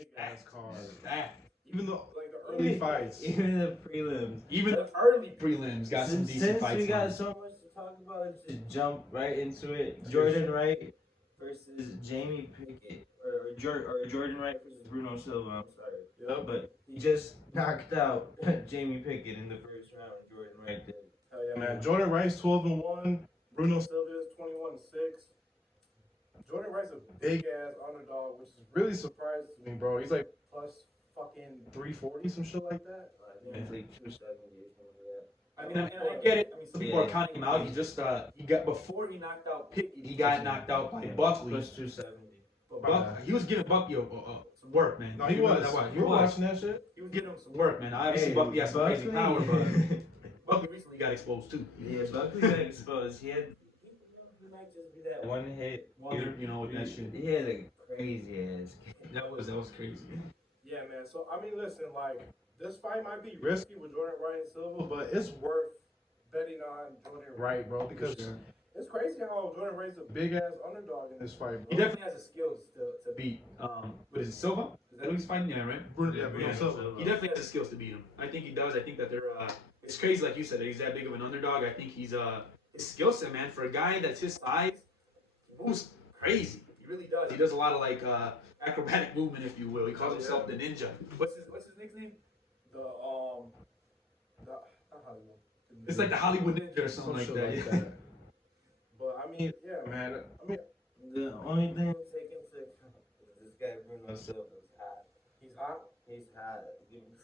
big ass card. Stacked. Even the early fights, even the prelims, even the early prelims got some decent since fights. We got so much to talk about. Let's just jump right into it. Jordan Wright versus Jamie Pickett, or Jordan Wright versus Bruno Silva. I'm sorry. Yep. But he just knocked out Jamie Pickett in the first round. Jordan Wright did. Hell yeah, man. Jordan Wright's 12-1. Bruno Silva is 21-6. Jordan Wright's a big ass underdog, which is really surprising to me, bro. He's like plus fucking 340, some shit like that. It's like 270 or something like that. I mean, I get it. I mean, some people are counting him out. He just he got before he knocked out Pickett, he got knocked out by Buckley. Plus 270. But he was giving Buckley some work, man. No, he was. You were watching that shit. He was giving him some work, man. Obviously, Buckley has some crazy power, but Buckley recently got exposed too. Yeah, Buckley got exposed. He might just be that one hit wonder, with that shit. He had a crazy ass. That was crazy. Yeah, man. So I mean, listen, like this fight might be risky with Jordan Wright and Silva, but it's worth betting on Jordan Wright, bro, because it's crazy how Jordan Wright's a big ass underdog in this fight, bro. He definitely has the skills to beat. What is it, Silva? Is that who he's fighting? Yeah, right. Bruno Silva. He definitely has the skills to beat him. I think he does. I think that they're. It's crazy, like you said, that he's that big of an underdog. I think he's his skill set, man, for a guy that's his size, he moves crazy. He really does. He does a lot of like acrobatic movement, if you will. He calls himself the ninja. What's his nickname? Not Hollywood. It's like the Hollywood Ninja or something like that. But I mean, yeah, man. I mean, the only thing to take into account is this guy Bruno Silva is hot. He's hot. He's hot.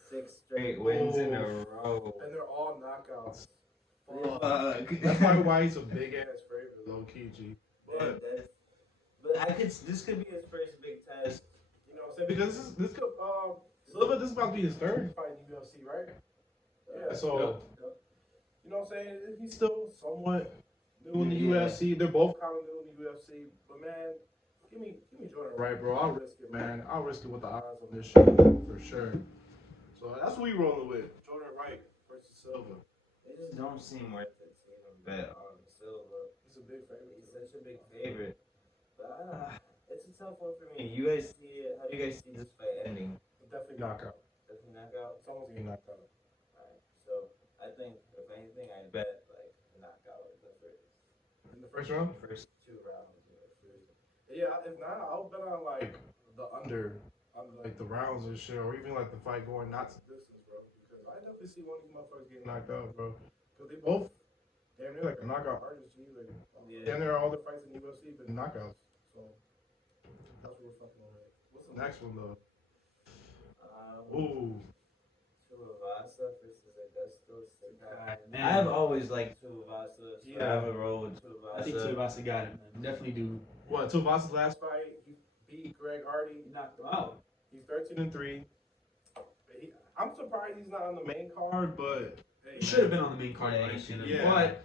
6 straight wins in a row, and they're all knockouts. That's probably why he's a big ass favorite, low key, G. But this could be his first big test. You know what I'm saying? Because this could Silva, this is about to be his third fight in the UFC, right? Yeah. So you know what I'm saying? He's still somewhat new in the UFC. They're both kind of new in the UFC. But man, give me Jordan Wright, bro. I'll risk it, man. I'll risk it with the odds on this shit for sure. So that's what we rolling with. Jordan Wright versus Silva. They just don't seem worth it to even bet on Silva. He's a big favorite. He's such a big favorite. But it's a tough one for me. You guys see it? How do you guys see this fight ending? Definitely knockout. Definitely knockout? Someone's getting knocked out. Alright, so I think, if anything, I'd bet like a knockout in the first round? First 2 rounds. Yeah, if not, I'll bet on like the under, on like the rounds and shit, or even like the fight going not to distance, bro. Because I definitely see one of these motherfuckers getting knocked out, bro. Because they both damn near like a knockout artist, G. Like, damn near all their fights in the UFC been knockouts. So that's what we're fucking on with. What's the next one though? Tuivasa versus Augusto Sakai. I've always liked Tuivasa, so I have a roll with Tuivasa. I think Tuivasa got it, man. Definitely do. What, Tuivasa's last fight, he beat Greg Hardy. He knocked him out. He's 13-3. I'm surprised he's not on the main card, but he should have been on the main card. Yeah. But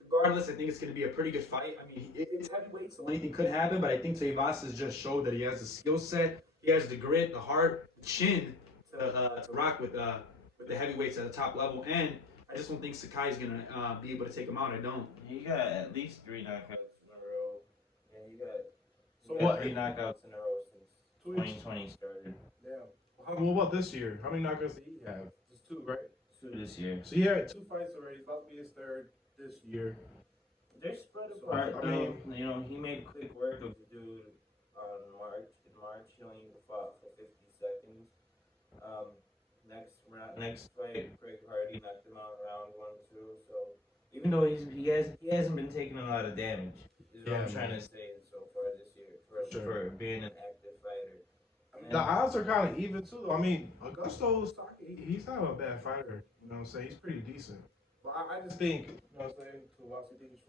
regardless, I think it's going to be a pretty good fight. I mean, it's heavyweight, so anything could happen. But I think Tuivasa just showed that he has the skill set, he has the grit, the heart, the chin to rock with the heavyweights at the top level. And I just don't think Sakai is going to be able to take him out. I don't. He got at least 3 knockouts in a row. Yeah, he got 3 knockouts in a row since 2020 started. Yeah. What about this year? How many knockouts did he have? Just 2, right? 2 this year. So he had 2 fights already. He's about to be his 3rd this year. They're spread apart. I mean, he made quick work of the dude on March. In March, he only fought for 50 seconds. Next fight, Greg Hardy knocked him out in round 1, 2. So even though he hasn't been taking a lot of damage, is what I'm trying to say so far this year for being an active fighter. The odds are kind of even too. I mean, Augusto Sakai, he's not a bad fighter. You know what I'm saying? He's pretty decent. But I just think, you know what I'm saying?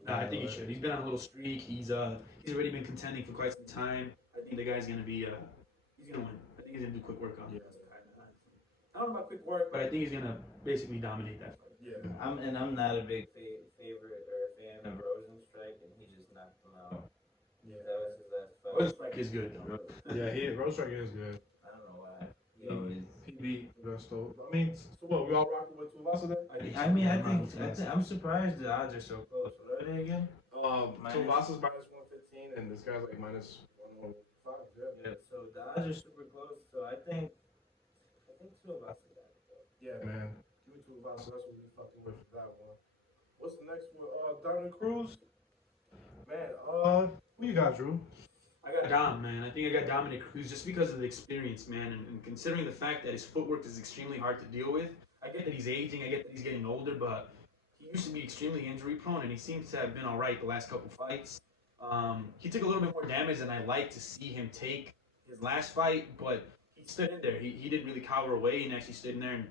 I think he should. He's been on a little streak. He's already been contending for quite some time. I think the guy's gonna be he's gonna win. I think he's gonna do quick work on. Yeah. I don't know about quick work, but I think he's gonna basically dominate that fight. Yeah. I'm not a big favorite or a fan of Rosenstrike, and he just knocked him out. Yeah. That was his last fight. Rosenstrike is good though. Yeah, Rosenstrike is good. I don't know why. He always PB Augusto. I mean, so what? We all rocking with Tuivasa then? I think I'm surprised the odds are so close. What are they again? Tuivasa's -115, and this guy's like -105. Yeah. So the odds are super close. think Tuivasa got it though. Yeah, man. Give me two That's what we fucking with for that one. What's the next one? Dominic Cruz. Man, who you got, Drew? I got Dom, man. I think I got Dominic Cruz just because of the experience, man, and considering the fact that his footwork is extremely hard to deal with. I get that he's aging, I get that he's getting older, but he used to be extremely injury prone, and he seems to have been all right the last couple fights. He took a little bit more damage than I like to see him take his last fight, but he stood in there. He didn't really cower away, and actually stood in there and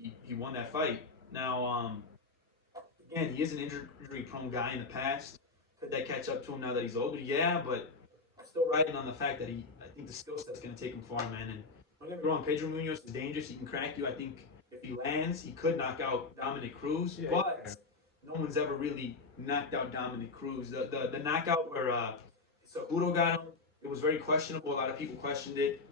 he won that fight. Now, again, he is an injury prone guy in the past. Could that catch up to him now that he's older? Yeah, but I'm still riding on the fact that I think the skill set's going to take him far, man. And don't get me wrong, Pedro Munoz is dangerous. He can crack you. I think if he lands, he could knock out Dominic Cruz. Yeah, but no one's ever really knocked out Dominic Cruz. The knockout where Cejudo got him, it was very questionable. A lot of people questioned it.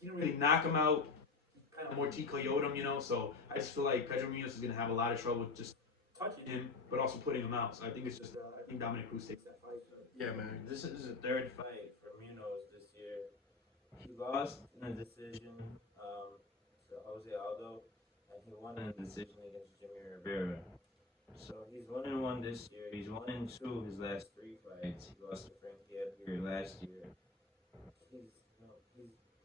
He didn't really knock him out. He kind of more TKO'd him, you know. So I just feel like Pedro Munoz is going to have a lot of trouble just touching him, but also putting him out. So I think it's just, I think Dominic Cruz takes that fight. Yeah, man. This is the third fight for Munoz this year. He lost in a decision to Jose Aldo, and he won in a decision against Jimmy Rivera. So he's 1-1 this year. He's 1-2 his last 3 fights. He lost to Frankie Edgar last year.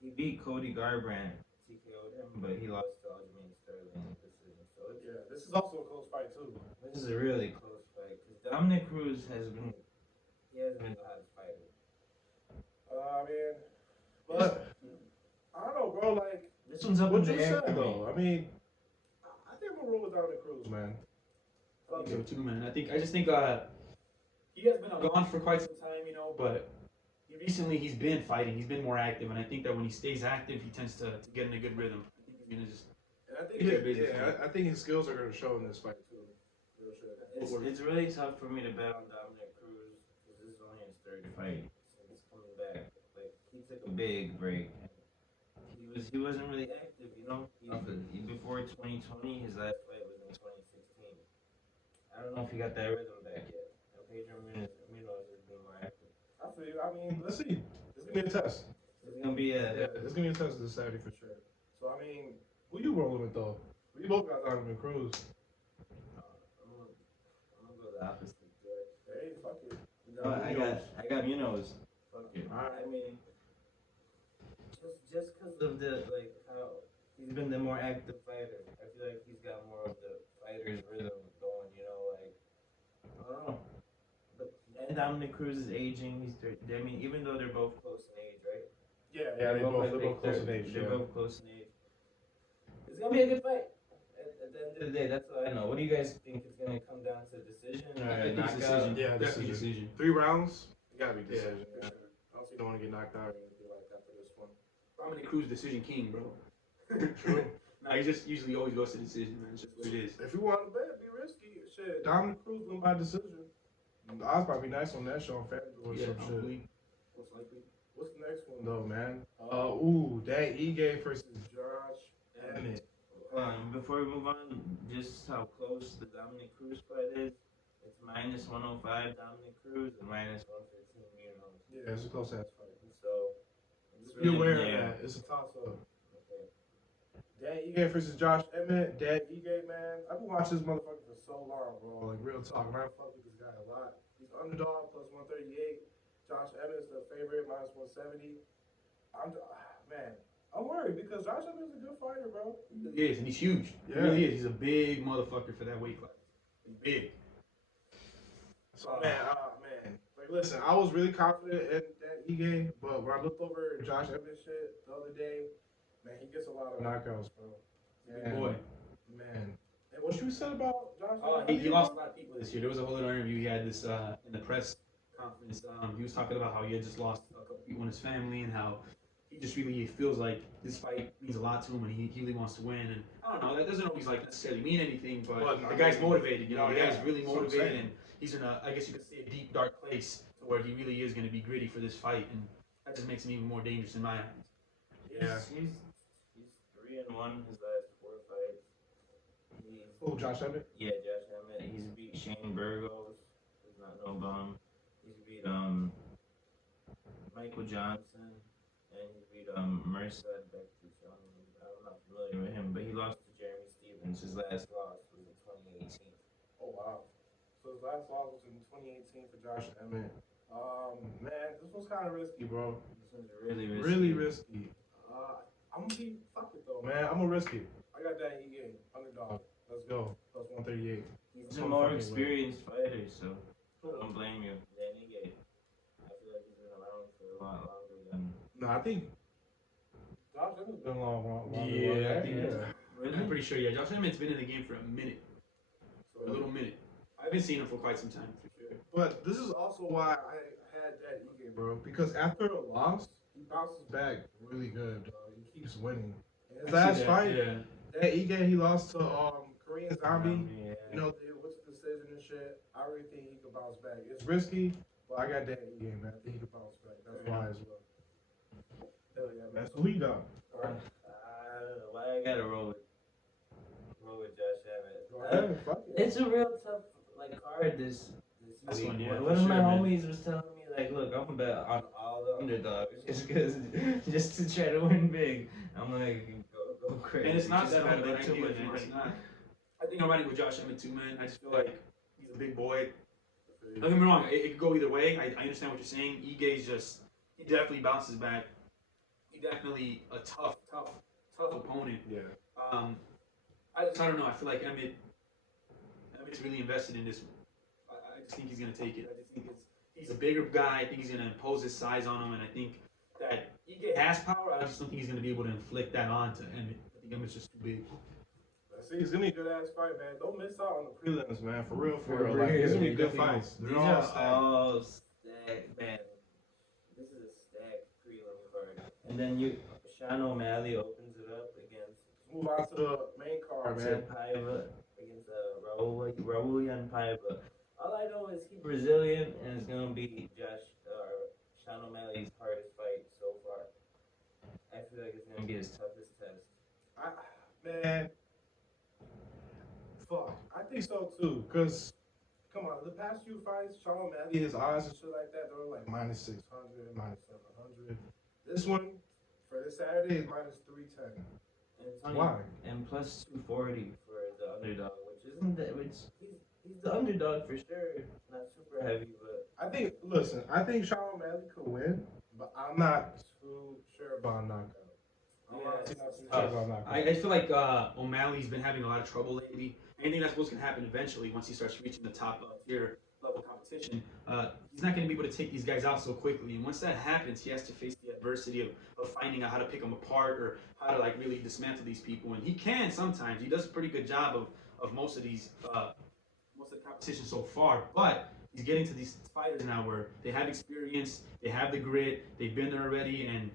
He beat Cody Garbrandt, TKO'd him, but he lost to Aljamain Sterling in a decision. So yeah, this is also a close fight too. This is a really close fight because Dominic Cruz hasn't been the hottest fighter. I mean, but I don't know, bro. Like this one's up what in you the air said, for though. me. I mean, I think I'm gonna roll with Dominic Cruz, man. I think so too, man. I just think he has been gone for quite some time, you know, but recently he's been fighting. He's been more active, and I think that when he stays active, he tends to get in a good rhythm. I think he's gonna just. And I think his skills are gonna show in this fight too. It's really tough for me to bet on Dominic Cruz because this is only his third fight since coming back. Like he took a big break. He wasn't really active, you know. Before 2020, his last fight was in 2016. I don't know if he got that rhythm back yet. Pedro Munoz has been more active. I feel you. I mean, let's see. It's gonna be a test. It's gonna be it's gonna be a test this Saturday for sure. So I mean, who you rolling with though? We both got Dominic Cruz. The opposite. Hey, fuck it. I got Munoz. Fuck it. Alright. I mean, just because of the how he's been the more active fighter. I feel like he's got more of the fighter's rhythm going. You know, like I don't know. But and Dominic Cruz is aging. He's 30. I mean, even though they're both close in age, right? Yeah, they're both close in age. They're both close in age. It's gonna be a good fight. At the end of the day, that's all I know. What do you guys think? It's gonna come down to decision or I think it's knockout? decision. Yeah, decision. 3 rounds. It gotta be decision. Yeah. I don't see no one get knocked out or anything like that for this one. Dominic Cruz, decision king, bro. True. He just usually always goes to decision, man. It's just what it is. If you want to bet, be risky. Shit, Dominic Cruz win by decision. The odds might be nice on that show on FanDuel or some shit. Most likely. What's the next one though, man? Dan Ige versus Josh Emmett. Before we move on, just how close the Dominic Cruz fight is. It's -105 Dominic Cruz and -115 Munoz. Yeah, it's a close ass fight. So just be aware of that. It's a toss up. Okay. Dan Ige versus Josh Emmett. Dan Ige, man, I've been watching this motherfucker for so long, bro. Like real talk, man. I fuck with this guy a lot. He's underdog plus 138. Josh Emmett is the favorite -170. I'm worried because Josh Emmett is a good fighter, bro. He is, and he's huge. Yeah. He really is. He's a big motherfucker for that weight class. He's big. So man, like listen, I was really confident in that Ige, but when I looked over Josh Emmett shit the other day, man, he gets a lot of knockouts, bro. Big boy. Man. And what you said about Josh Emmett? He lost a lot of people this year. There was a whole other interview he had this in the press conference. He was talking about how he had just lost a couple people in his family and how he just really feels like this fight means a lot to him and he really wants to win. And I don't know, that doesn't always necessarily mean anything, but the guy's motivated, you know, the guy's really motivated and he's in a, I guess you could say, a deep, dark place to where he really is going to be gritty for this fight, and that just makes him even more dangerous in my eyes. Yeah. He's 3-1 his last 4 fights. Josh Emmett? Yeah, Josh Emmett. He's beat Shane Burgos, who's not no bum. He's beat Michael Johnson, and he beat Mercer Bektic. I'm not familiar with him, but he lost to Jeremy Stevens. His last loss was in 2018. Oh wow. So his last loss was in 2018 for Josh Emmett. Man, this was kind of risky, bro. This one's really risky. Really risky. I'm gonna be fuck it though, man. I'm gonna risk it. I got that E-game underdog. Let's go. Plus 138. He's a more experienced fighter, so I don't blame you. Dan Ige, I feel like he's been around for a lot longer than. No, I think Josh Emmett's been long. Yeah, I think. Really? I'm pretty sure. Yeah, Josh Emmett's been in the game for a minute, a little minute. I've been seeing him for quite some time, for sure. But this is also why I had that E-game, bro. Because after a loss, he bounces back really good, bro. He keeps winning. His last fight, that E-game he lost to Korean Zombie. Yeah. You know, what's the decision and shit. I really think he could bounce back. It's risky, but I got that E-game, man. I think he could bounce back. That's why as well. Hell yeah, man. So who you got? I don't know why I gotta roll with Josh Emmett. Go ahead, fuck it. It's a real tough card this week. One, yeah, one of my man. homies was telling me like, look, I'm gonna bet on all the underdogs just to try to win big. I'm like, go crazy. And it's not Just that bad don't of an bet too idea, much man. money. It's not. I think I'm riding with Josh Emmett too, man. I just feel like he's a big boy. Don't get me wrong, it could go either way. I understand what you're saying. Ige's just, he definitely bounces back. He definitely a tough opponent. Yeah. I don't know. I feel like Emmett's really invested in this one. I just think he's gonna take it. I just think he's a bigger guy. I think he's gonna impose his size on him, and I think that Ige has power. I just don't think he's gonna be able to inflict that onto Emmett. I think Emmett's just too big. See, it's gonna be a good ass fight, man. Don't miss out on the prelims, man. For real. For Like, real. it's gonna be good fights. These are all stacked, man. This is a stacked prelim card. And then Sean O'Malley opens it up against. Move on to the main card, man. Paiva against Raulian Paiva. All I know is he's Brazilian, and it's gonna be Sean O'Malley's hardest fight so far. I feel like it's gonna be his toughest test. Man, fuck. I think so too. Cause come on, the past few fights, Sean O'Malley, his odds and shit like that, they were like minus 600, minus 700. This one for this Saturday is minus 310. Why? And plus 240 for the underdog, which isn't that. He's the underdog for sure. Not super heavy, but I think Sean O'Malley could win, but I'm not too sure about knockout. I feel like O'Malley's been having a lot of trouble lately. Anything that's supposed to happen eventually once he starts reaching the top tier level competition, he's not going to be able to take these guys out so quickly. And once that happens, he has to face the adversity of finding out how to pick them apart or how to like really dismantle these people. And he can sometimes. He does a pretty good job of most of these most of the competition so far. But he's getting to these fighters now where they have experience, they have the grit, they've been there already, and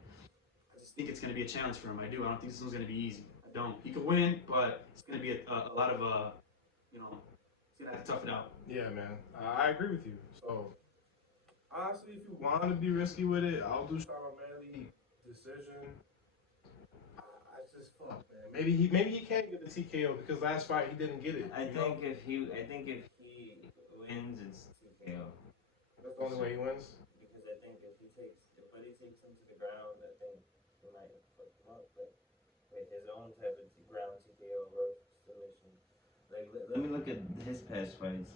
I just think it's going to be a challenge for him. I don't think this one's going to be easy. I don't. He could win, but it's going to be a lot of, he's going to have to tough it out. Yeah, man. I agree with you. So, honestly, if you want to be risky with it, I'll do Sean O'Malley decision. I just fuck, man. Maybe he can't get the TKO because last fight he didn't get it. I think if he wins, it's TKO. That's the only way he wins. Because I think if Buddy takes him to the ground, I think he might fuck him up. But with his own type of ground TKO or submission, like let me look at his past fights,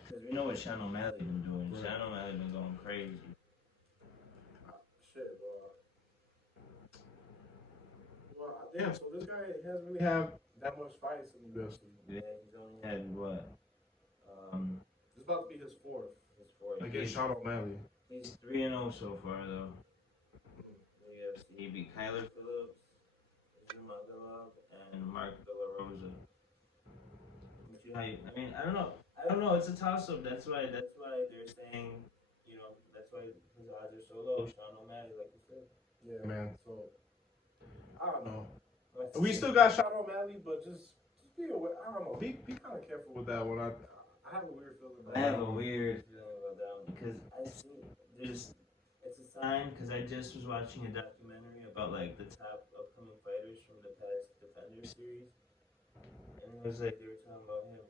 because we know what Sean O'Malley been doing. Right. Sean O'Malley been going crazy. Shit, bro. Well, damn. So this guy hasn't really had that much fights in the UFC. Yeah, he's only had what? This is about to be his fourth. Against Sean O'Malley. He's 3-0 so far though. He beat Kyler Phillips, Zumagulov, and Mark De La Rosa. I mean, I don't know. It's a toss-up. That's why they're saying, that's why his odds are so low. Sean O'Malley, like you said. Yeah, man. So I don't know. We still got Sean O'Malley, but just be aware. I don't know. Be kind of careful with that one. I have a weird feeling about that. I have a weird feeling about that one because I see it's a sign because I just was watching a documentary about like the top upcoming fighters from the past Defender series, and it was like they were talking about him.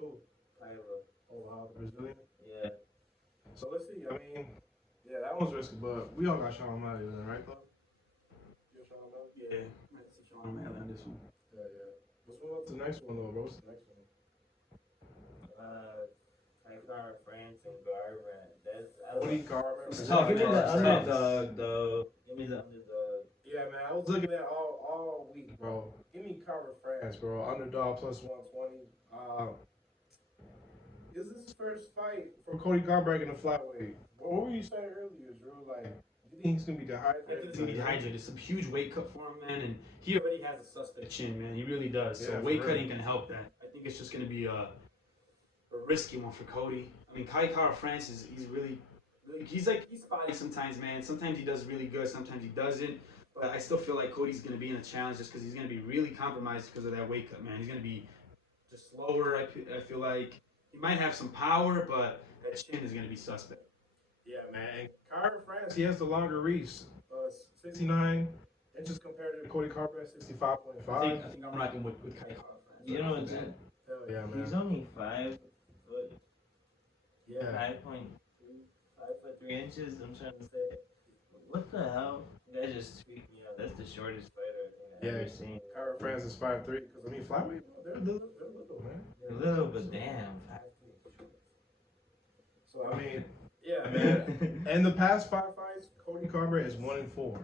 Who? Paiva. Oh wow, the Brazilian. Yeah. So let's see. I mean, Yeah, that one's risky, but we all got Sean O'Malley then, right, though? You got Sean O'Malley? Yeah, let's see Sean O'Malley on this one. Yeah, yeah. What's the next one, though, bro? What's the next one? Tyler France and Garbrandt. That's Cody Garbrandt. It's It's tough. tough. Give me the It's underdog, though. Give me the underdog. Yeah, man. I was looking at all week, bro. Give me Carver France, bro. Underdog plus 120. Is this his first fight for Cody Garbrandt in the flyweight? What were you saying earlier, Drew? Like, you think he's gonna be dehydrated? I think he's gonna be dehydrated. It's a huge weight cut for him, man, and he already has a suspect chin, man. He really does. So Yeah, weight for cutting real. can help that. I think it's just gonna be a risky one for Cody. I mean, Kai Kara France he's really he's spotty sometimes, man. Sometimes he does really good, sometimes he doesn't. But I still feel like Cody's gonna be in a challenge just because he's gonna be really compromised because of that weight cut, man. He's gonna be just slower. I feel like he might have some power, but that chin is gonna be suspect. Yeah, man. Carver France, he has the longer reach. 69 inches compared to Cody Garbrandt, 65.5. I think I'm rocking with Kai Kara France. You know, Hell yeah, man. he's only 5 foot. Yeah. 5'3" I'm trying to say. What the hell? That just tweaked me out. That's the shortest fighter I think I've ever seen. Carver France is 5'3", because I mean flyweight, they're little, man. A little, but damn. 5'3". So I mean, yeah, man. And the past 5 fights, Cody Garbrandt is 1-4.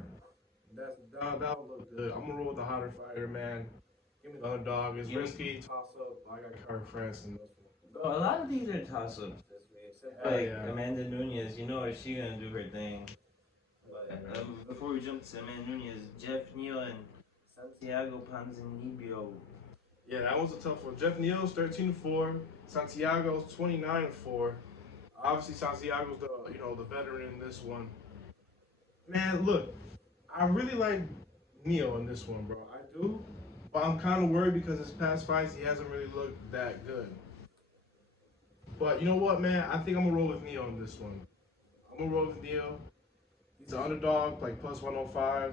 That'll look good. I'm gonna roll with the hotter fighter, man. Give me the underdog. It's risky, toss up. I got Carver France in this one. Bro, a lot of these are toss-ups this week. Except Amanda Nunes, you know, is she gonna do her thing? But before we jump to Amanda Nunes, Jeff Neal and Santiago Ponzinibbio. Yeah, that was a tough one. Jeff Neal's 13-4. Santiago's 29-4. Obviously, Santiago's the veteran in this one. Man, look, I really like Neal in this one, bro. I do, but I'm kind of worried because his past fights he hasn't really looked that good. But you know what, man? I think I'm gonna roll with Neal in this one. I'm gonna roll with Neal. He's an underdog, like plus 105.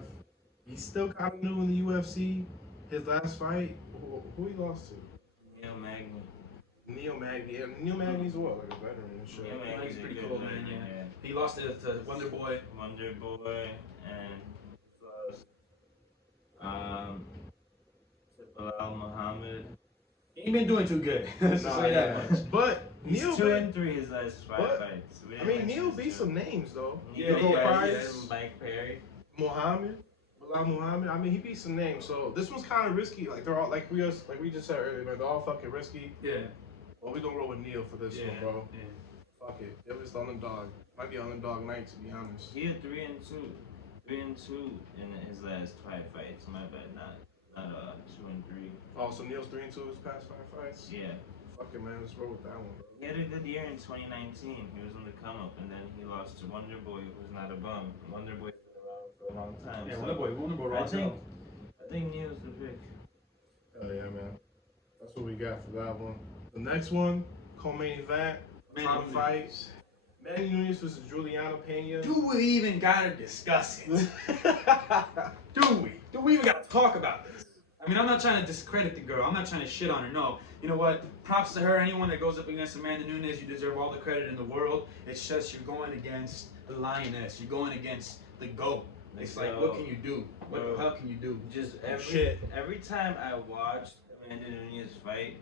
He's still kind of new in the UFC. His last fight, who he lost to? Neil Magny. Neil Magny. Yeah, Neil Magny's what? Like a veteran and shit. Neil Magny's He's pretty a good cool, man, man. yeah. He lost it to Wonder Boy. Wonder Boy and Bilal Muhammad. He ain't been doing too good. Let's just say that much. But He's Neil 2-3 his last 5 fights. I mean, Neil beat some names though. Neil Nico Price, Mike Perry, Muhammad, Bilal Muhammad. I mean, he beat some names. So this one's kind of risky. Like they're all like we just said earlier. They're all fucking risky. Yeah. Well, we gonna roll with Neil for this one, bro. Yeah. Fuck it. It was the underdog. Might be underdog night to be honest. he had 3-2 in his last 5 fights. My bad, not 2-3. Oh, so Neil's 3-2 his past 5 fights. Yeah. Fuck it, man. Let's roll with that one, bro. He had a good year in 2019. He was on the come up, and then he lost to Wonder Boy, who's not a bum. Wonder Boy's been around for a long time. Yeah, so Wonder Boy. I think Neil's the pick. Hell yeah, man. That's what we got for that one. The next one, co-main event, top fight. Manny Nunes versus Juliana Pena. Do we even gotta discuss it? Do we? Do we even gotta talk about this? I mean, I'm not trying to discredit the girl. I'm not trying to shit on her. No. You know what? Props to her. Anyone that goes up against Amanda Nunes, you deserve all the credit in the world. It's just you're going against the lioness. You're going against the GOAT. It's like, what can you do? What the hell can you do? Just Shit. every time I watched Amanda Nunes fight,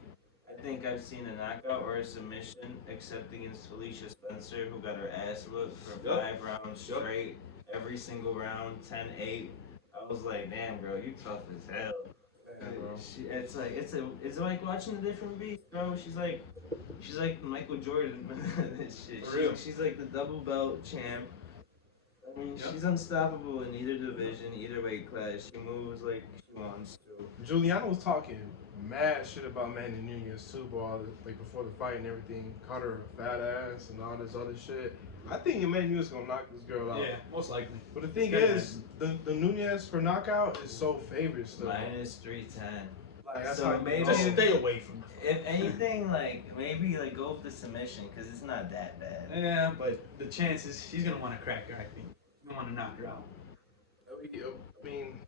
I think I've seen a knockout or a submission, except against Felicia Spencer, who got her ass whipped for 5 rounds straight, every single round, 10-8. I was like, damn, girl, you tough as hell. Yeah, bro. It's like watching a different beast, bro. She's like Michael Jordan. This shit. For real. She's like the double belt champ. I mean, she's unstoppable in either division, either weight class. She moves like she wants to. Juliana was talking mad shit about Manny Nunes too, bro. Like before the fight and everything, caught her a fat ass and all this other shit. I think Manny Nunes gonna knock this girl out. Yeah, most likely. But the thing is, the Nunes for knockout is so favored still. Minus 310. Like, that's So how maybe- Just stay away from her. If anything, maybe go with the submission, because it's not that bad. Yeah, but the chances, she's gonna want to crack her, I think. She's gonna want to knock her out. I mean,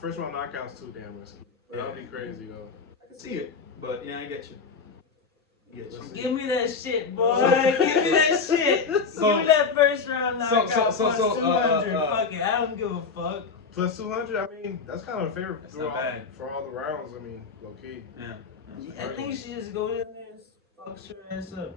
first round knockouts too damn risky. But that'd be crazy though. I can see it, but yeah, I get you. Give me that shit, boy. Give me that shit. Give me that first round knockout. Plus 200. Fuck it. I don't give a fuck. Plus 200. I mean, that's kind of fair for all the rounds. I mean, low key. Yeah. I think she just goes in there and fucks her ass up.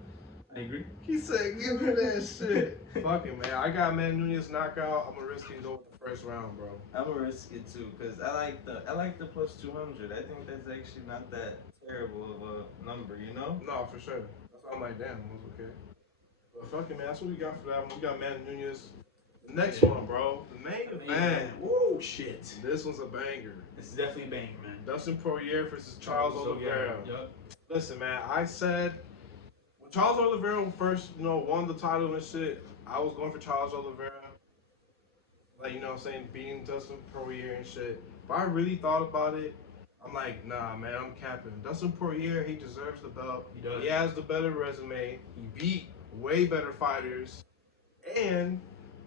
I agree. He said, "Give me that shit." Fuck it, man. I got Man Nunez knockout. I'm gonna risk it and go with the first round, bro. I'm gonna risk it too, cause I like the plus 200. I think that's actually not that terrible of a number, you know? No, for sure. That's why I'm like, damn, it was okay. But fuck it, man. That's what we got for that one. We got Man Nunez. The next one, bro. The main event. Woo, shit. This one's a banger. This is definitely a banger, man. Dustin Poirier versus Charles Oliveira. Yep. Listen, man. I said when Charles Oliveira first, won the title and shit, I was going for Charles Oliveira. Like, what I'm saying, beating Dustin Poirier and shit. But I really thought about it. I'm like, nah, man, I'm capping. Dustin Poirier, he deserves the belt. He does. He has the better resume. He beat way better fighters. And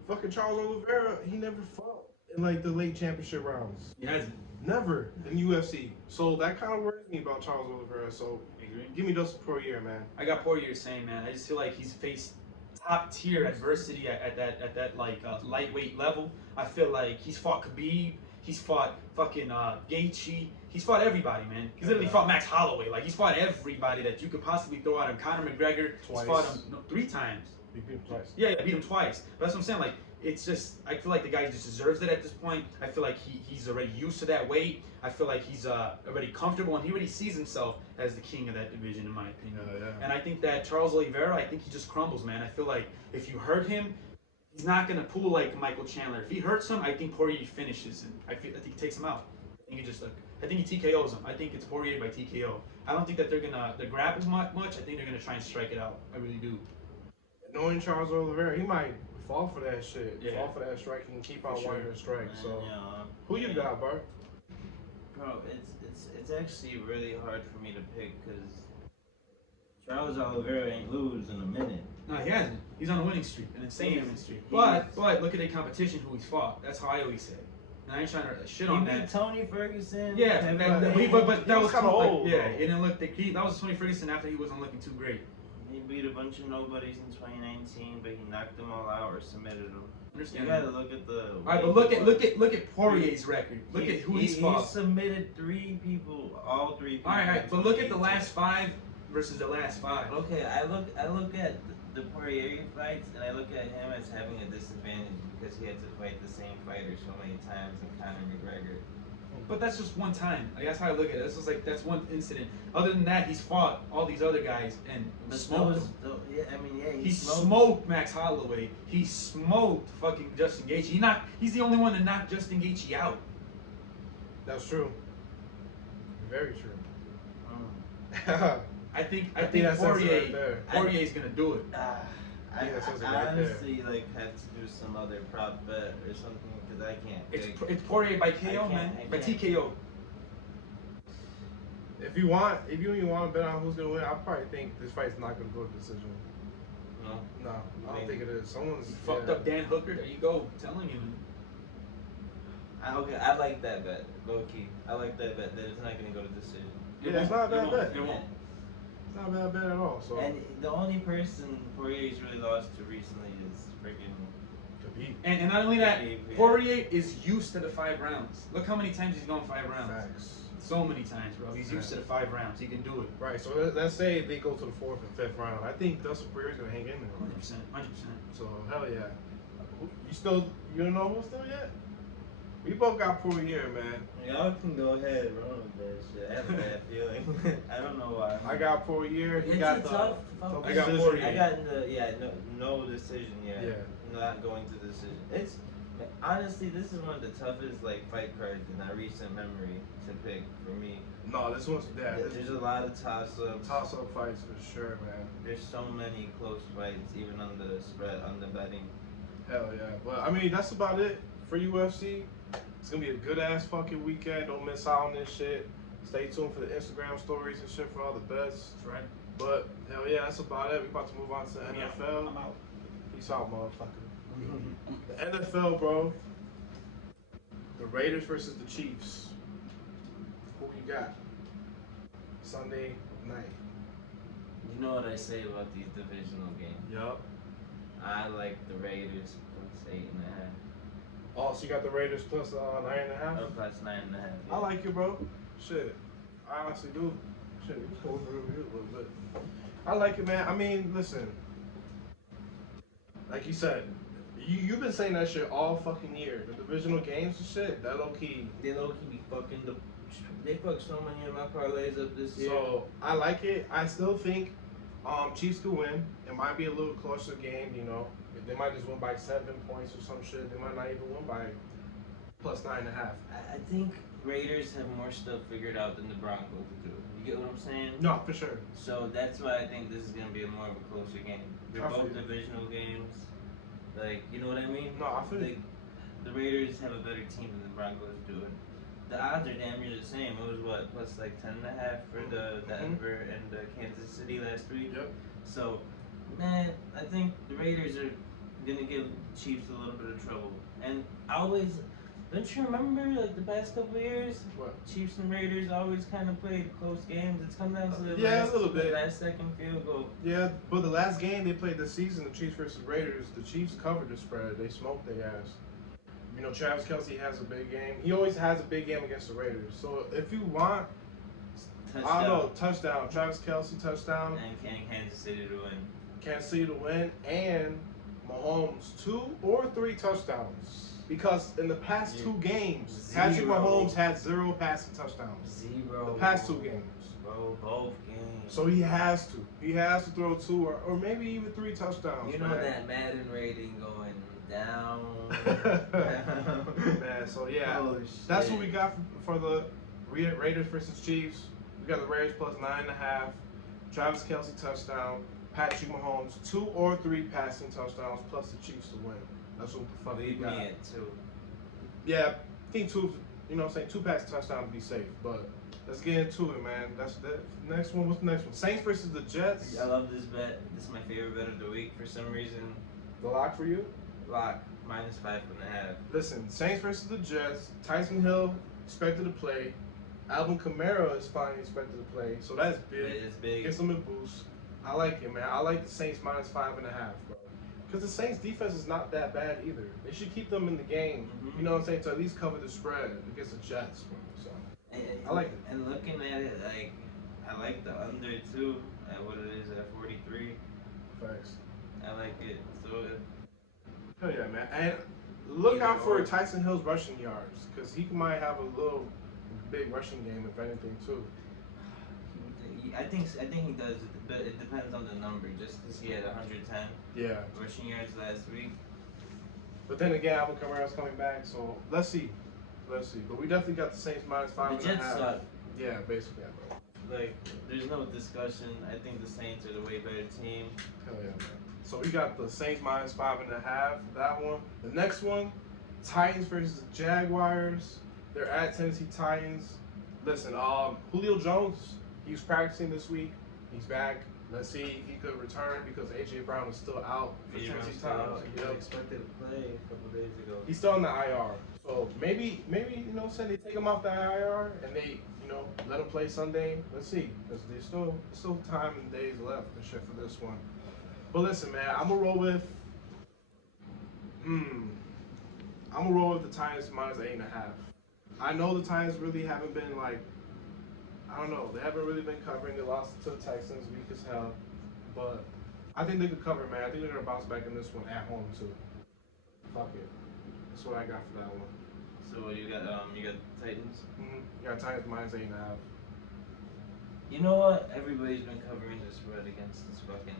fucking Charles Oliveira, he never fought in like the late championship rounds. He hasn't. Never in UFC. So that kind of worries me about Charles Oliveira. So give me Dustin Poirier, man. I got Poirier same, man. I just feel like he's faced top tier adversity at that like lightweight level. I feel like he's fought Khabib, he's fought fucking Gaethje, he's fought everybody, man. He's literally fought Max Holloway. Like, he's fought everybody that you could possibly throw out him. Conor McGregor, Twice. he's fought him 3 times. He beat him twice. Yeah, beat him twice. But that's what I'm saying. Like, it's just, I feel like the guy just deserves it at this point. I feel like he's already used to that weight. I feel like he's already comfortable, and he already sees himself as the king of that division, in my opinion. Yeah. And I think that Charles Oliveira, I think he just crumbles, man. I feel like if you hurt him, he's not gonna pull like Michael Chandler. If he hurts him, I think Poirier finishes him. I think he takes him out. I think he TKOs him. I think it's Poirier by TKO. I don't think that they're gonna grapple much. I think they're gonna try and strike it out. I really do. Knowing Charles Oliveira, he might fall for that shit. Yeah. Fall for that strike and keep on wanting to strike. So, Yeah. who you got, Bart? Bro, it's actually really hard for me to pick because Charles Oliveira ain't lose in a minute. No, he hasn't. He's on a winning streak, an insane winning streak. But look at the competition, who he's fought. That's how I always say. And I ain't trying to shit on He that. beat Tony Ferguson. Yeah, but that was kind of old. Yeah, it didn't look. That was Tony Ferguson after he wasn't looking too great. He beat a bunch of nobodies in 2019, but he knocked them all out or submitted them. Understand? You gotta look at the. All right, but look at Poirier's record. Look at who he's fought. He submitted 3 people, all 3 people. All right, but look at the last 5 versus the last 5. Okay, I look at the Poirier fights, and I look at him as having a disadvantage because he had to fight the same fighter so many times in Conor McGregor. But that's just one time. Like, that's how I look at it. This is like, that's one incident. Other than that, he's fought all these other guys and smoked them. He smoked Max Holloway. He smoked fucking Justin Gaethje. He's the only one to knock Justin Gaethje out. That's true. Very true. I think that Poirier, right Poirier's gonna do it. I honestly have to do some other prop bet or something because I can't. It's Poirier by KO, man. By TKO. If you want to bet on who's gonna win, I probably think this fight's not gonna go to decision. No, I don't think it is. Someone's fucked up Dan Hooker. There you go, telling you. Okay, I like that bet, low key. I like that bet that it's not gonna go to decision. Yeah, it's not a bad bet. It won't. It's not a bad bet at all. So. And the only person Poirier's really lost to recently is freaking Khabib. And not only that, Poirier is used to the 5 rounds. Look how many times he's gone 5 rounds. Facts. So many times, bro. He's used to the 5 rounds. He can do it. Right. So let's say they go to the 4th and 5th round. I think Dustin Poirier's gonna hang in there. 100%. So hell yeah. You don't know who still yet? We both got Poirier, man. Y'all can go ahead and run with that shit. I have a bad feeling. I don't know why. I got Poirier. It's a tough I got Poirier. I got no decision yet. Yeah. Not going to decision. It's honestly, this is one of the toughest fight cards in my recent memory to pick for me. No, this one's There's a lot of toss-ups. Toss-up fights for sure, man. There's so many close fights, even on the spread, on the betting. Hell yeah. But I mean, that's about it for UFC. It's gonna be a good ass fucking weekend. Don't miss out on this shit. Stay tuned for the Instagram stories and shit for all the bets. That's right. But hell yeah, that's about it. We about to move on to the NFL. I'm out. Peace out, motherfucker. The NFL, bro. The Raiders versus the Chiefs. Who you got? Sunday night. know what I say about these divisional games. Yup. I like the Raiders plus 8.5. Oh, so you got the Raiders plus 9.5? Or plus 9.5. I like it, bro. Shit. I honestly do. Shit, we can over review a little bit. I like it, man. I mean, listen. Like you said, you've been saying that shit all fucking year. The divisional games and shit, that low key. They low key be fucking the. They fucked so many of my parlays up this year. So I like it. I still think Chiefs could win. It might be a little closer game, you know. They might just win by 7 points or some shit. They might not even win by plus 9.5. I think Raiders have more stuff figured out than the Broncos do. You get what I'm saying? No, for sure. So that's why I think this is gonna be a more of a closer game. They're both divisional games. Like, you know what I mean? No, I feel like, the Raiders have a better team than the Broncos do. The odds are damn near the same. It was what, plus like 10.5 for the Denver and the Kansas City last week. Yep. So, man, I think the Raiders are gonna give Chiefs a little bit of trouble. And I always, don't you remember like the past couple of years? What? Chiefs and Raiders always kind of played close games. It's come down to the a little bit. last second field goal. Yeah, but the last game they played this season, the Chiefs versus Raiders, the Chiefs covered the spread. They smoked their ass. You know, Travis Kelce has a big game. He always has a big game against the Raiders. So if you want, I don't know, touchdown. Travis Kelce touchdown. And Kansas City to win. Kansas City to win, and Mahomes 2 or 3 touchdowns. Because in the past 2 games, Patrick Mahomes had 0 passing touchdowns. 0. The past 2 games. Bro, both games. So he has to. He has to throw 2 or maybe even 3 touchdowns. You know man. that Madden rating going down. Man, so yeah, that's what we got for the Raiders versus Chiefs. We got the Raiders plus 9.5. Travis Kelce touchdown. Patrick Mahomes 2 or 3 passing touchdowns plus the Chiefs to win. That's what the fuck we Leave got. me at 2. Yeah, I think 2. You know what I'm saying? 2 passing touchdowns to be safe. But let's get into it, man. That's the next one. What's the next one? Saints versus the Jets. I love this bet. This is my favorite bet of the week for some reason. The lock for you? Lock minus 5.5. Listen, Saints versus the Jets. Tyson Hill expected to play. Alvin Kamara is finally expected to play. So that's big. It's big. Gets them a boost. I like it, man. I like the Saints minus 5.5, bro. Because the Saints defense is not that bad either. They should keep them in the game. You know what I'm saying? To at least cover the spread against the Jets, bro. So I like it. And looking at it, like I like the under too. At what it is at 43. Facts. I like it. So. Hell yeah, man. And look out for Tyson Hill's rushing yards, because he might have a little big rushing game, if anything, too. I think he does, but it depends on the number. Just because he had 110 rushing yards last week. But then again, Alvin Kamara's coming back, so let's see. Let's see. But we definitely got the Saints minus 5.5. The Jets suck. Yeah, basically, bro. Like, there's no discussion. I think the Saints are the way better team. Hell yeah, man. So we got the Saints minus 5.5. That one. The next one, Titans versus Jaguars. They're at Tennessee Titans. Listen, Julio Jones, he's practicing this week. He's back. Let's see if he could return because A.J. Brown is still out for Tennessee Titans. He was expected to play a couple days ago. He's still on the IR. So maybe you know, say they take him off the IR and they, you know, let him play Sunday. Let's see, because there's still time and days left and shit for this one. But listen, man, I'm gonna roll with the Titans minus 8.5. I know the Titans really haven't been like, I don't know, they haven't really been covering. They lost to the Texans, weak as hell. But I think they could cover, man. I think they're gonna bounce back in this one at home too. Fuck it. That's what I got for that one. So you got Titans. You got Titans minus 8.5. You know what? Everybody's been covering the spread against this fucking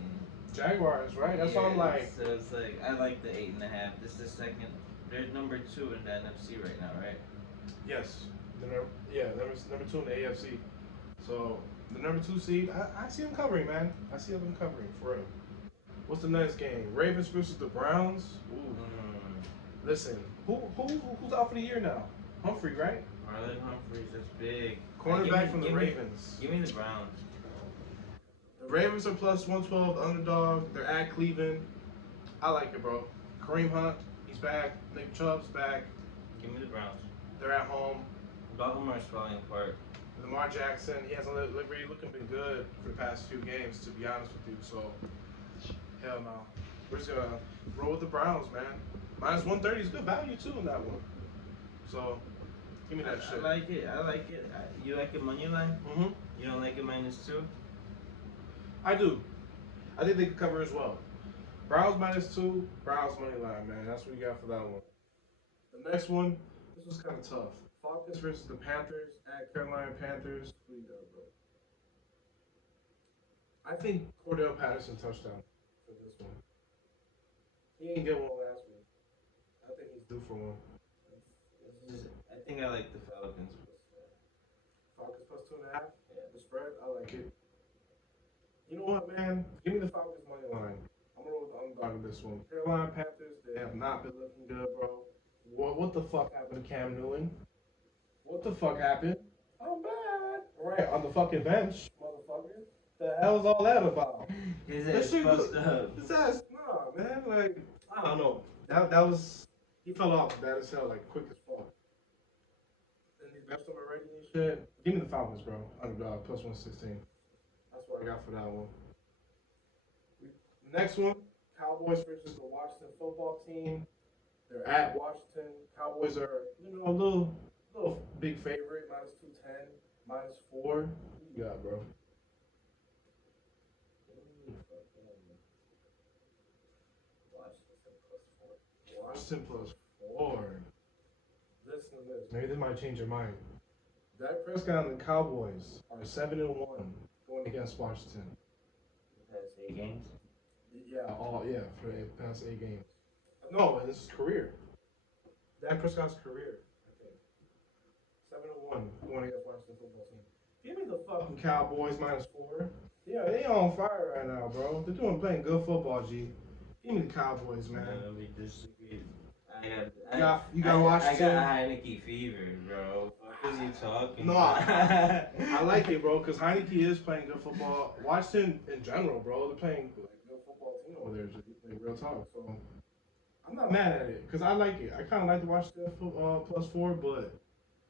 Jaguars, right? That's what I'm like. So it's like I like the 8.5. This is the second. They're number 2 in the NFC right now, right? Yes. Number 2 in the AFC. So the number 2 seed, I see them covering, man. I see them covering for real. What's the next game? Ravens versus the Browns. Ooh. Listen, who's out for the year now? Humphrey, right? Marlon Humphreys, that's big. Cornerback from the Ravens. Give me the Browns. The Ravens are plus 112, underdog. They're at Cleveland. I like it, bro. Kareem Hunt, he's back. Nick Chubb's back. Give me the Browns. They're at home. Baltimore's falling apart. Lamar Jackson, he hasn't really looking been good for the past few games, to be honest with you. So, hell no. We're just gonna roll with the Browns, man. Minus 130 is good value too in that one. So, give me that shit. I like it. I like it. You like it money line? Mm-hmm. You don't like it -2? I do. I think they could cover as well. Browns -2, Browns money line, man. That's what you got for that one. The next one, this was kind of tough. Falcons versus the Panthers at Carolina Panthers. Who you got, bro? I think Cordell Patterson touchdown for this one. He didn't get one last week. I think he's due for one. I think I like the Falcons. Falcons plus 2.5. Yeah. The spread, I like it. You know what, man? Give me the Falcons money line. I'm gonna roll with the underdog in this one. Carolina Panthers, they have not been looking good, bro. What the fuck happened to Cam Newton? What the fuck happened? I'm bad. Right, on the fucking bench, motherfucker. The hell's all that about? His ass fucked up. His ass, nah, man. Like, I don't know. That was, he fell off bad as hell, like, quick as fuck. And these best on my rating and shit. Give me the Falcons, bro. Underdog, plus 116. That's what I got for that one. Next one, Cowboys versus the Washington football team. They're at Washington. Cowboys are, a little big favorite, minus 210, -4. Who you got, bro? Washington plus 4. Listen to this. Maybe they might change your mind. Dak Prescott and the Cowboys are 7-1 going against Washington. Past 8 games? Yeah, for the past 8 games. No, this is career. Dak Prescott's career, I think. 7-1 going against Washington football team. Give me the fucking Cowboys -4. Yeah, they on fire right now, bro. They're playing good football, G. Give me the Cowboys, man. We disagree. You got Washington. I got Heineke fever, bro. What is you talking about? No, I like it, bro, because Heineke is playing good football. Washington, in general, bro, they're playing good football team over there, like, real talk. So, I'm not mad at it, because I like it. I kind of like the Washington +4, but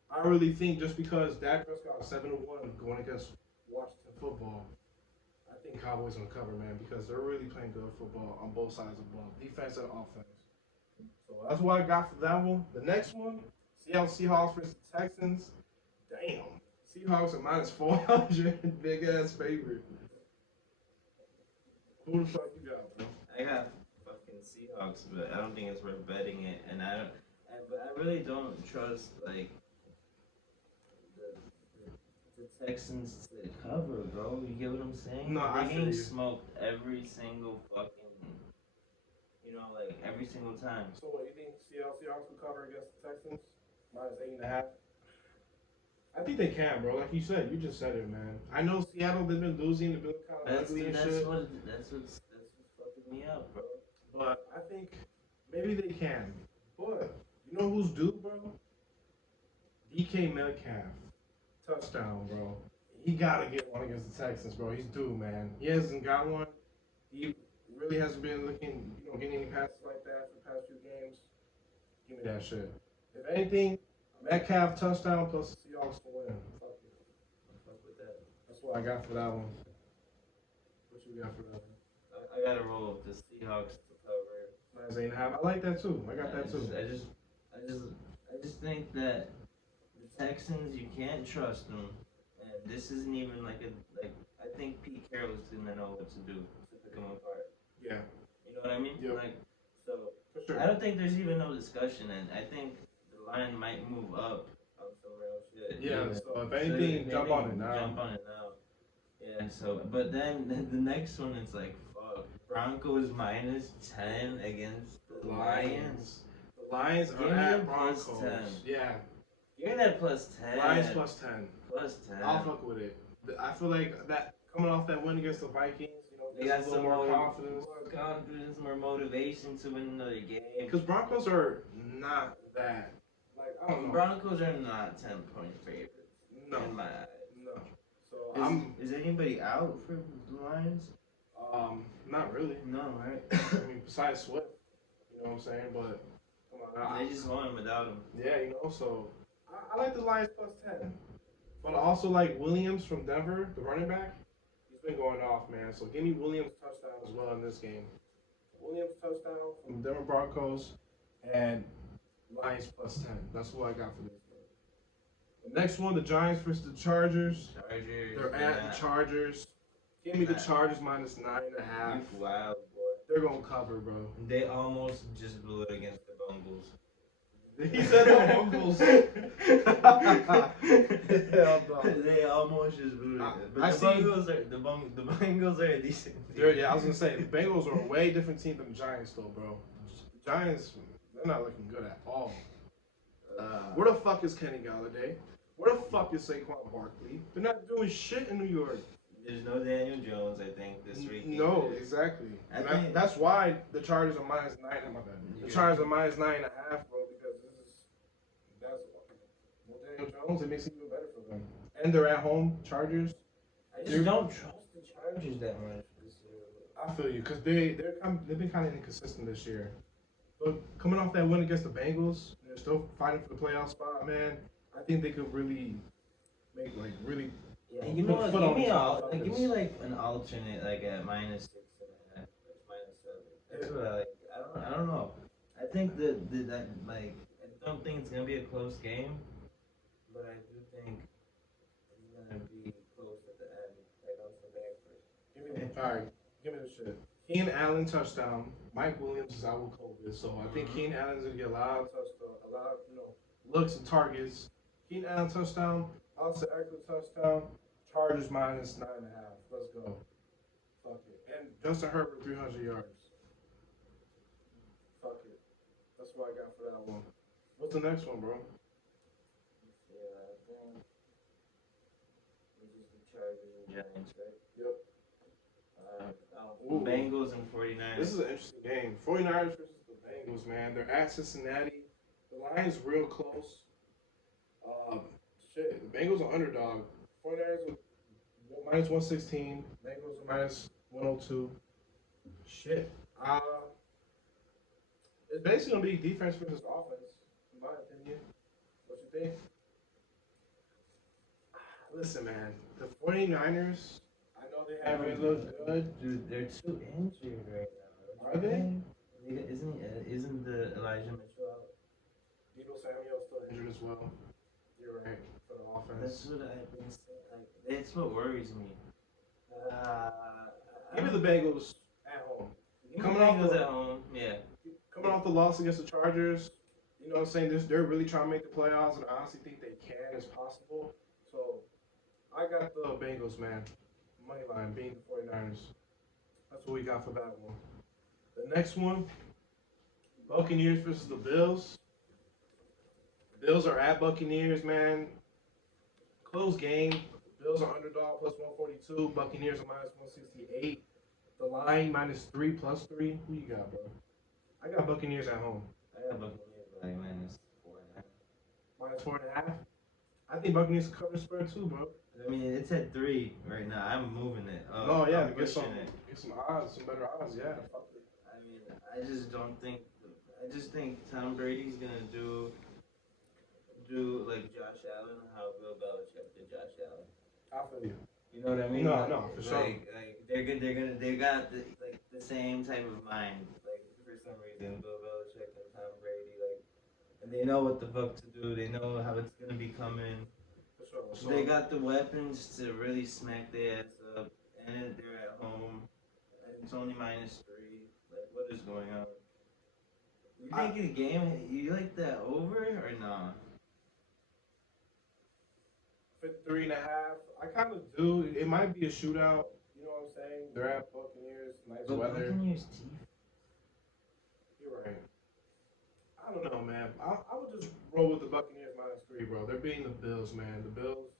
I really think just because Dak Prescott is 7-1 going against Washington football, I think Cowboys going to cover, man, because they're really playing good football on both sides of the ball, defense and offense. So that's what I got for that one. The next one, Seattle Seahawks versus Texans. Damn. Seahawks are -400. Big ass favorite. Who the fuck you got, bro? I got fucking Seahawks, but I don't think it's worth betting it, and I really don't trust like the Texans to cover, bro. You get what I'm saying? No, they're I feel getting you. smoked every single fucking. Like every single time. So what, you think Seahawks will cover against the Texans? -8.5? I think they can, bro. Like you said, you just said it, man. I know Seattle, they've been losing, they've been kind of ugly and shit. That's what's fucking me up, bro. But I think maybe they can. But you know who's due, bro? DK Metcalf. Touchdown, bro. He gotta get one against the Texans, bro. He's due, man. He hasn't got one. He really hasn't been looking, getting any passes like that for the past few games. Give me that shit. If anything, Metcalf touchdown plus Seahawks to win. Fuck it. Fuck with that. That's what I got for that one. What you got for that one? I gotta roll with the Seahawks to cover. -8.5. I like that too. I got that too. I just think that the Texans, you can't trust them, and this isn't even like. I think Pete Carroll's gonna know what to do to pick them apart. Yeah. You know what I mean? Yep. So for sure. I don't think there's even no discussion, and I think the line might move up on some real shit. Yeah. So if anything, jump on it now. Jump on it now. Yeah. So, but then the next one is like, fuck, Broncos -10 against the Lions. The Lions are at Broncos. +10. Yeah. Give me that +10. Lions +10. +10. I'll fuck with it. I feel like that coming off that win against the Vikings. They got some more confidence, more motivation to win another game. Because Broncos are not that. Like, I don't know. Broncos are not 10-point favorites. No. In my eyes. No. So is anybody out for the Lions? Not really. No, right? I mean, besides Swift, you know what I'm saying? But come on, they just won without him. Yeah, so I like the Lions +10 But I also like Williams from Denver, the running back. He's been going off, man. So give me Williams touchdown as well in this game. Williams touchdown from Denver Broncos and Lions +10. That's what I got for this game. The next one, the Giants versus the Chargers. They're at the Chargers. Give me the Chargers -9.5. Wow, boy. They're gonna cover, bro. They almost just blew it against the Bengals. He said the Bengals. They almost just blew it. But the Bengals are a decent team. Yeah, I was gonna say the Bengals are a way different team than the Giants, though, bro. The Giants, they're not looking good at all. Where the fuck is Kenny Galladay? Where the fuck is Saquon Barkley? They're not doing shit in New York. There's no Daniel Jones, I think, this week. No, exactly. That's why the Chargers are -9. My bad. The Chargers are -9.5, bro, because that's Daniel Jones. It makes it even better for them. And they're at home, Chargers. I just don't trust the Chargers that much this year. I feel you, because they've been kind of inconsistent this year. But coming off that win against the Bengals, they're still fighting for the playoff spot, man. I think they could really make Yeah, you know what? Give me like an alternate, like at -6.5, like -7. That's what I like. I don't know. I think that I don't think it's gonna be a close game, but I do think it's gonna be close at the end. Like on some back Alright, give me the shit. Keenan Allen touchdown. Mike Williams is out with COVID, so I think Keenan Allen's gonna get a lot of looks and targets. Keenan Allen touchdown. Austin Eckler touchdown. Chargers -9.5. Let's go. Fuck it. And Justin Herbert 300 yards. Fuck it. That's what I got for that one. What's the next one, bro? Yeah, I think it's just the Chargers and Giants, right? Yep. Bengals and 49ers. This is an interesting game. 49ers versus the Bengals, man. They're at Cincinnati. The line's real close. Shit, the Bengals are underdog. 49ers are -116. Bengals are -102. Shit. It's basically gonna be defense versus offense, in my opinion. What you think? Listen, man. The 49ers, I know they haven't looked good. Dude, they're too injured right now. Are they? Isn't the Elijah Mitchell out? Debo Samuel's still injured as well. You're right, for the offense. That's what I've been saying. Like, that's what worries me. Give me the Bengals at home. Coming off at home, yeah. Coming off the loss against the Chargers, you know what I'm saying? They're really trying to make the playoffs, and I honestly think they can as possible. So, I got the Bengals, man. Money line, being the 49ers. That's what we got for that one. The next one, Buccaneers versus the Bills. The Bills are at Buccaneers, man. Close game. Bills are underdog +142. Buccaneers are -168. The line -3 +3. Who you got, bro? I got Buccaneers at home. I got Buccaneers by -4.5. -4.5? I think Buccaneers cover the spread too, bro. I mean, it's at 3 right now. I'm moving it. Oh yeah, I'm get some odds, some better odds. Yeah. I mean, I just don't think. I just think Tom Brady's gonna do like Josh Allen, how Bill Belichick did Josh Allen. I feel you. You know what I mean? No, for sure. Like they got the same type of mind. Like for some reason, Bill Belichick and Tom Brady, and they know what the fuck to do. They know how it's gonna be coming. For sure. So, they got the weapons to really smack their ass up, and they're at home. And it's only -3. Like, what is going on? You think the game? You like that over or no? 53.5. I kind of do. It might be a shootout. You know what I'm saying? They're at Buccaneers. Nice weather. Buccaneers teeth. You're right. I don't know, man. I would just roll with the Buccaneers -3, bro. They're beating the Bills, man. The Bills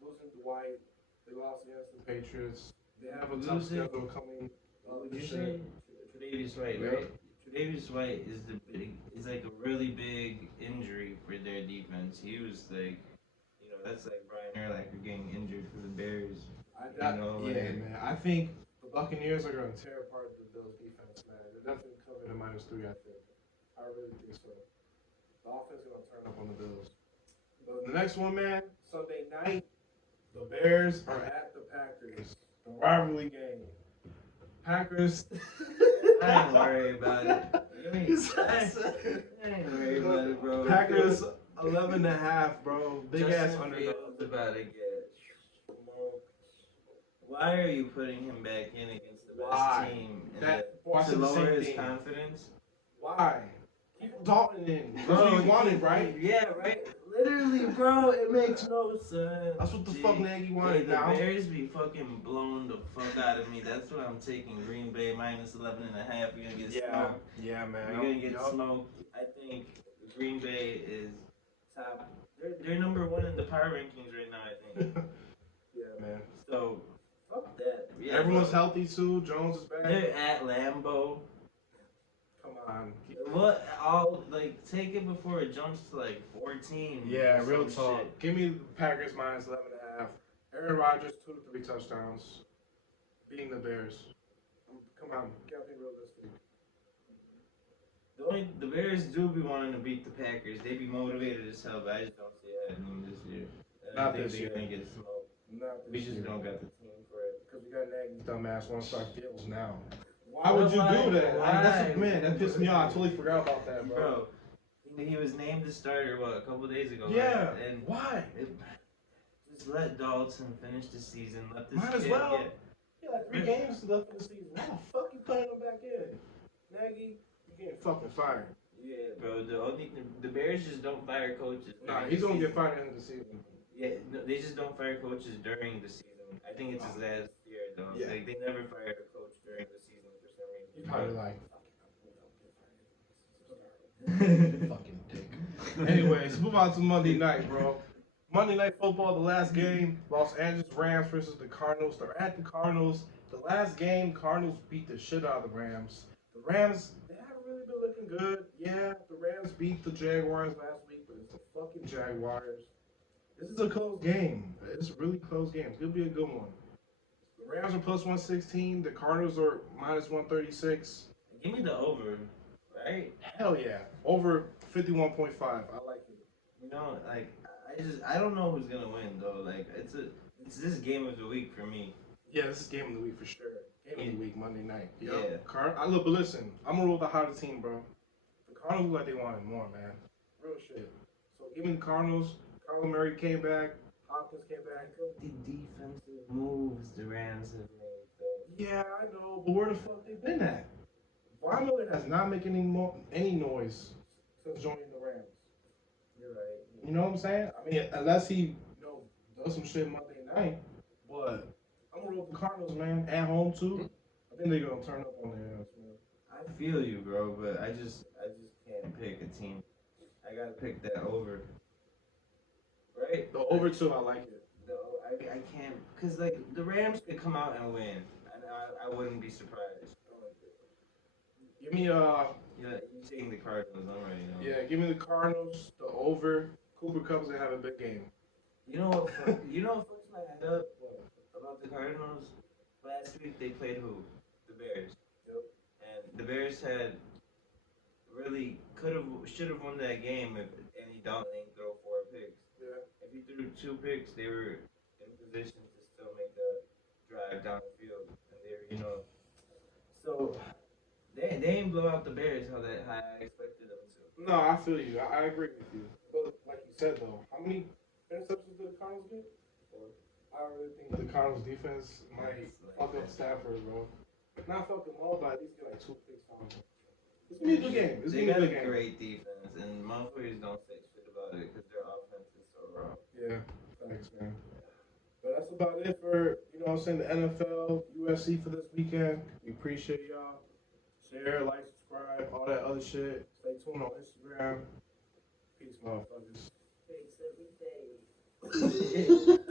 losing Dwight. They lost against the Patriots. They have a tough schedule coming. Would you say Tre'Davious White, right? Tre'Davious White is like a really big injury for their defense. He was like, that's like Brian Urlacher getting injured for the Bears. Man. I think the Buccaneers are going to tear apart the Bills' defense, man. They're definitely covering the -3, I think. I really think so. The offense is going to turn up on the Bills. The next one, man, Sunday night, the Bears are at the Packers. The rivalry game. Packers. I ain't worried about it. I ain't worried about it, bro. Packers 11.5, bro. Big ass underdog. About to get smoked. Why are you putting him back in against the best team? To lower his confidence? Why? Keep Dalton in. That's what you wanted, right? Yeah, right. Literally, bro, it makes no sense. That's what the fuck Nagy wanted the now. Bears be fucking blown the fuck out of me. That's what I'm taking. Green Bay minus 11.5. You're gonna get smoked. Yeah, man. You're gonna get smoked. I think Green Bay is top. They're number one in the power rankings right now, I think. Yeah, man. So, fuck that. Yeah, everyone's healthy too. Jones is back. They're at Lambeau. Come on. What? Take it before it jumps to like 14. Yeah, real talk. Shit. Give me the Packers minus 11.5. Aaron Rodgers 2 to 3 touchdowns. Beating the Bears. Come on, gotta be realistic. The Bears do be wanting to beat the Packers. They be motivated as hell, but I just don't see it happening this year. Not this year. They're gonna get smoked. We just don't got the team for it. Because we got Nagy's dumbass want to start Fields now. Why would you do that? Man, that pissed me off. I totally forgot about that, bro. He was named the starter, a couple days ago? Yeah. Right? And why? Just let Dalton finish the season. Let this might as well. Like 3 games left in the season. Why the fuck you putting him back in? Nagy, you getting fucking fired. Yeah, bro. The Bears just don't fire coaches. Nah, he's gonna get fired in the season. Yeah, no, they just don't fire coaches during the season. I think it's his last year, though. Yeah. They never fired a coach during the season for some reason. He's probably like, fucking dick. Anyways, move on to Monday night, bro. Monday Night Football, the last game, Los Angeles Rams versus the Cardinals. They're at the Cardinals. The last game, Cardinals beat the shit out of the Rams. The Rams, they haven't really been looking good. Yeah, the Rams beat the Jaguars last week, but it's the fucking Jaguars. This is a close game. It's a really close game. It's going to be a good one. The Rams are plus 116. The Cardinals are minus 136. Give me the over, right? Hell yeah. Over 51.5. I like it. You know, I don't know who's gonna win though. It's this game of the week for me. Yeah, this is game of the week for sure. Game of the week, Monday night. Yeah. But listen, I'm gonna roll the hottest team, bro. The Cardinals look like they wanted more, man. Real shit. So give me the Cardinals. Kyler Murray came back. Hopkins came back. The defensive moves the Rams have made, though. Yeah, I know, but where the fuck they been at? Von Miller has not making any noise since joining the Rams. You're right. You know what I'm saying? I mean, unless he does some shit Monday night. But I'm gonna roll with the Cardinals, man. At home too. I think they're gonna turn up on their ass, man. I feel you, bro, but I just can't pick a team. I gotta pick that over. Right? The over too, I like it. I can't, cause the Rams could come out and win, and I wouldn't be surprised. Give me Yeah, you taking the Cardinals? I'm ready. Yeah, give me the Cardinals. The over. Cooper Kupp's gonna have a big game. You know what? Fucks my head up about the Cardinals. Last week they played who? The Bears. Yep. And the Bears should have won that game if Andy Dalton didn't throw 4 picks. Yeah. If he threw 2 picks, they were in position to still make the drive down the field, and they were, So they ain't blow out the Bears how I expected them to. No, I feel you. I agree with you. But like you said though, how many interceptions did the Cardinals get? I really think the Cardinals defense might fuck up Stafford, bro. Not fuck them all, but at least get like 2 picks on them. It's gonna be a good game. They got a great defense, and motherfuckers don't say shit about it because their offense is so raw. Yeah, thanks, man. But that's about it for, the NFL, UFC for this weekend. We appreciate y'all. Share, like, subscribe, all that other shit. Stay tuned on Instagram. Peace, motherfuckers. Thanks every day.